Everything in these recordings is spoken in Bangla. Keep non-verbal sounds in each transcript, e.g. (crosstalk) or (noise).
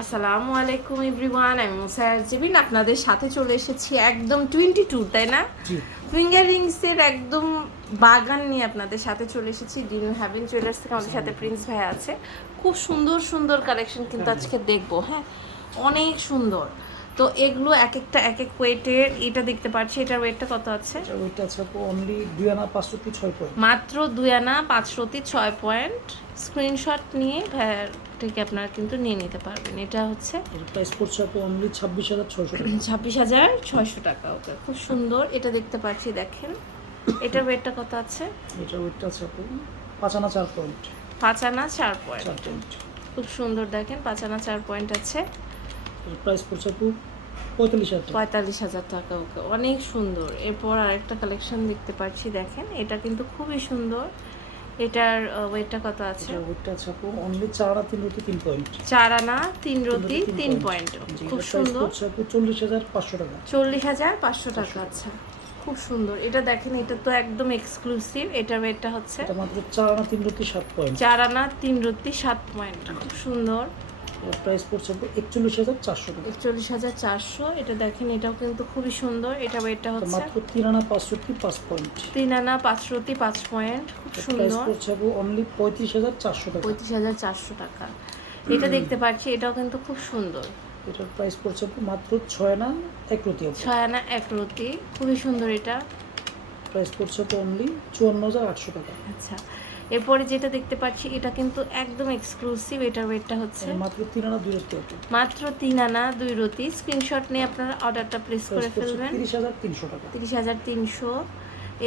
আসসালামু আলাইকুম এভরিওয়ান আমি মুসায়ার জিবিন আপনাদের সাথে চলে এসেছি একদম টোয়েন্টি টু তাই না? ফিঙ্গার রিংসের একদম বাগান নিয়ে আপনাদের সাথে চলে এসেছি। ডিনু হ্যাভেন জুয়েলার্স থেকে আমাদের সাথে প্রিন্স ভাই আছে। খুব সুন্দর সুন্দর কালেকশন কিন্তু আজকে দেখব হ্যাঁ? অনেক সুন্দর। তো এগুলো এক একটা এক এক ওয়েটের এটা দেখতে পাচ্ছি। এটার ওয়েটটা কত আছে? ওইটা আছে অনলি দুই আনা পাঁচশো কি ছয় পয়েন্ট মাত্র দুই আনা পাঁচশোতি ছয় পয়েন্ট স্ক্রিনশট নিয়ে থেকে আপনারা কিন্তু নিয়ে নিতে পারবেন। এটা হচ্ছে প্রাইস পড়ছে আপু অনলি ছাব্বিশ হাজার ছয়শো (clears throat) ছাব্বিশ হাজার ছয়শো টাকা ওকে। খুব সুন্দর এটা দেখতে পাচ্ছি দেখেন। এটার ওয়েটটা কত আছে? এটা ওইটা আছে আপু পাঁচ আনা চার পয়েন্ট পাঁচ আনা চার পয়েন্ট খুব সুন্দর দেখেন পাঁচ আনা চার পয়েন্ট আছে। প্রাইস পড়ছে আপু পঁয়তাল্লিশ হাজার পঁয়তাল্লিশ হাজার টাকা ওকে। অনেক সুন্দর। এরপর আরেকটা কালেকশন দেখতে পাচ্ছি দেখেন। এটা কিন্তু খুবই সুন্দর। এটার ওয়েটটা কত আছে? ওয়েটটা আছে আপু অনলি 4 আনা তিন রুটি 3 পয়েন্ট 4 আনা 3 রতি তিন তিন পয়েন্ট খুব সুন্দর। পড়ছে আপু চল্লিশ হাজার পাঁচশো টাকা। চল্লিশ হাজার পাঁচশো টাকা আচ্ছা। খুব সুন্দর। এটা দেখেন এটা তো একদম এক্সক্লুসিভ এটার ওয়েটটা হচ্ছে এটা মাত্র 4 আনা 3 রুটি 7 পয়েন্ট 4 আনা 3 রুটি 7 পয়েন্ট খুব সুন্দর। প্রাইস পড়ছে একচল্লিশ হাজার চারশো একচল্লিশ হাজার চারশো এটা দেখেন এটাও কিন্তু খুবই সুন্দর এটা এটা হচ্ছে মাত্র তিন আনা পাঁচশো কি পাঁচ পয়েন্ট তিন আনা পাঁচ রতি পাঁচ পয়েন্ট খুব সুন্দর। পড়ছে অনলি পঁয়ত্রিশ হাজার চারশো টাকা। পঁয়ত্রিশ হাজার চারশো টাকা। এটা দেখতে পাচ্ছি এটাও কিন্তু খুব সুন্দর। এটার প্রাইস পড়ছে মাত্র ছয় আনা এক রুটি ছয় আনা এক রতি খুবই সুন্দর এটা। প্রাইস পড়ছে অনলি চুয়ান্ন হাজার আটশো টাকা। আচ্ছা এরপরে যেটা দেখতে পাচ্ছি এটা কিন্তু একদম এক্সক্লুসিভ এটার ওয়েটটা হচ্ছে। মাত্র তিন আনা দুই আপু মাত্র তিন আনা দুই রতি। স্ক্রিনশট নিয়ে আপনারা অর্ডারটা প্লেস করে ফেলবেন। তিরিশ হাজার তিনশো টাকা। তিরিশ হাজার তিনশো।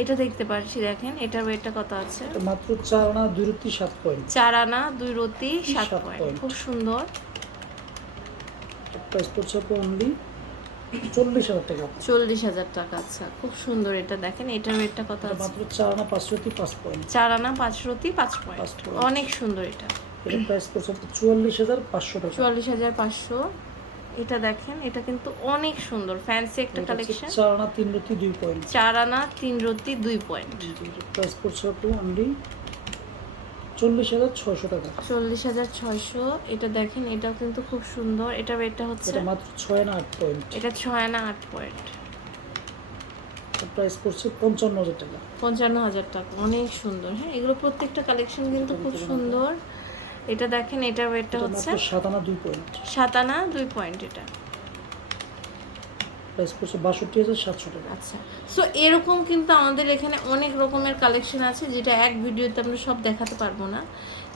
এটা দেখতে পাচ্ছি দেখেন এটার ওয়েটটা কত আছে? মাত্র চার আনা দুই রুটি সাত পয়েন্ট চার আনা দুই রতি সাত সাত পয়েন্ট খুব সুন্দর। প্রাইস পড়ছে অনলি চল্লিশ হাজার টাকা। চল্লিশ হাজার টাকা আচ্ছা খুব সুন্দর এটা। দেখেন এটার ওয়েটটা কত আছে? মাত্র চার আনা পাঁচ রুটি পাঁচ পয়েন্ট। চার আনা পাঁচ রতি পাঁচ পয়েন্ট। অনেক সুন্দর এটা। প্রাইস পড়ছে চুয়াল্লিশ হাজার পাঁচশো টাকা। চুয়াল্লিশ হাজার পাঁচশো। এটা দেখেন এটা কিন্তু অনেক সুন্দর। ফ্যান্সি একটা কালেকশন চার আনা তিন রুটি দুই পয়েন্ট। চার আনা তিন রতি দুই পয়েন্ট। প্রাইস পড়ছে অনলি চল্লিশ হাজার ছয়শো টাকা। চল্লিশ হাজার ছয়শো এটা দেখেন এটাও কিন্তু খুব সুন্দর। এটা রেটটা হচ্ছে এটা মাত্র ছয় আনা আট পয়েন্ট এটা ছয় আনা আট পয়েন্ট প্রাইস পড়ছে পঞ্চান্ন হাজার টাকা। পঞ্চান্ন হাজার টাকা অনেক সুন্দর। হ্যাঁ এগুলো প্রত্যেকটা কালেকশন কিন্তু খুব সুন্দর। এটা দেখেন এটার ওয়েটটা হচ্ছে মাত্র সাত আনা দুই পয়েন্ট সাত আনা দুই পয়েন্ট এটা। প্রাইস পড়ছে বাষট্টি হাজার সাতশো টাকা। আচ্ছা। সো এরকম কিন্তু আমাদের এখানে অনেক রকমের কালেকশন আছে যেটা এক ভিডিওতে আমরা সব দেখাতে পারব না।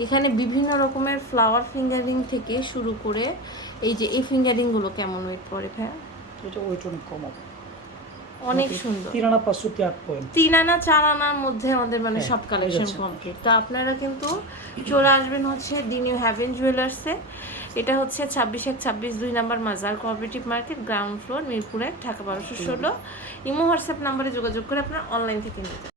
এখানে বিভিন্ন রকমের ফ্লাওয়ার ফিঙ্গারিং থেকে শুরু করে এই যে এই ফিঙ্গারিংগুলো কেমন ওয়েট পড়ে ভাইয়া? এটা ওয়েট অনেক কম হবে। অনেক সুন্দর। তিন আনা পাঁচশোটি আট পয়েন্ট তিন আনা চার আনার মধ্যে আমাদের মানে সব কালেকশন কমপ্লিট তো আপনারা কিন্তু চলে আসবেন হচ্ছে দি নিউ হ্যাভেন জুয়েলার্সে এটা হচ্ছে ছাব্বিশ এক ছাব্বিশ দুই নাম্বার মাজার কোঅপারেটিভ মার্কেট গ্রাউন্ড ফ্লোর মিরপুরে ঢাকা বারোশো ষোলো। ইমো হোয়াটসঅ্যাপ নাম্বারে যোগাযোগ করে আপনার অনলাইন থেকে নিতে